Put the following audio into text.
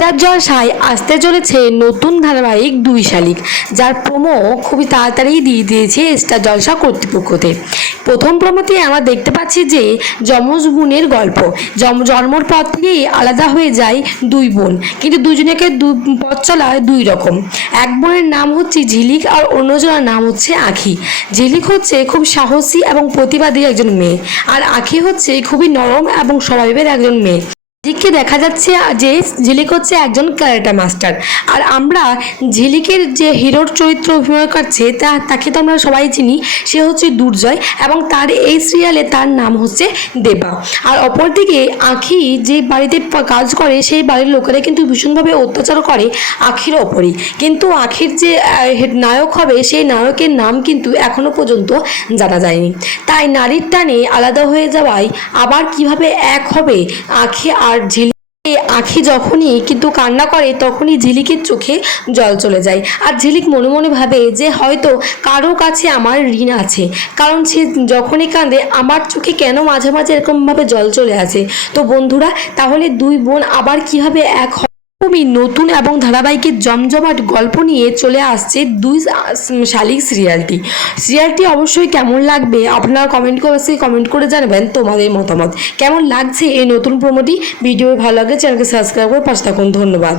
তার জলসায় আসতে চলেছে নতুন ধারাবাহিক দুই শালিক, যার প্রোমো খুবই তাড়াতাড়ি দিয়ে দিয়েছে স্টার জলসা কর্তৃপক্ষতে। প্রথম প্রোমোতে আমরা দেখতে পাচ্ছি যে যমজ বোনের গল্প জন্মর পর থেকেই আলাদা হয়ে যায় দুই বোন, কিন্তু দুজনেকে দু পথ চলা দুই রকম। এক বোনের নাম হচ্ছে ঝিলিক আর অন্যজনের নাম হচ্ছে আখি। ঝিলিক হচ্ছে খুব সাহসী এবং প্রতিবাদী একজন মেয়ে, আর আখি হচ্ছে খুবই নরম এবং স্বভাবের একজন মেয়ে। ঝিলিককে দেখা যাচ্ছে যে ঝিলিক হচ্ছে একজন ক্যারেটা মাস্টার। আর আমরা ঝিলিকের যে হিরোর চরিত্র অভিনয় করছে, তা, তাকে তো আমরা সবাই চিনি, সে হচ্ছে দুর্জয় এবং তার এই সিরিয়ালে তার নাম হচ্ছে দেবা। আর অপরদিকে আখি যে বাড়িতে কাজ করে, সেই বাড়ির লোকেরা কিন্তু ভীষণভাবে অত্যাচার করে আখির ওপরই। কিন্তু আখির যে নায়ক হবে, সেই নায়কের নাম কিন্তু এখনও পর্যন্ত জানা যায়নি। তাই নারীর টানে আলাদা হয়ে যাওয়ায় আবার কীভাবে এক হবে আখি আর ঝিলি আখি যখনই কিন্তু কান্না করে, তখনই ঝিলিকের চোখে জল চলে যায়। আর ঝিলিক মনে মনে ভাবে যে হয়তো কারও কাছে আমার ঋণ আছে। কারণ সে যখনই কাঁদে, আমার চোখে কেন মাঝে মাঝে এরকমভাবে জল চলে আসে? তো বন্ধুরা, তাহলে দুই বোন আবার কীভাবে এক হয় নতুন এবং ধারাবাহিকের জমজমাট গল্প নিয়ে চলে আসছে দুই শালিক সিরিয়ালটি। সিরিয়ালটি অবশ্যই কেমন লাগবে আপনারা কমেন্ট করে কমেন্ট করে জানাবেন তোমাদের মতামত। কেমন লাগছে এই নতুন প্রোমোটি ভিডিও ভালো লাগে, চ্যানেলকে সাবস্ক্রাইব করে পাশে থাকুন। ধন্যবাদ।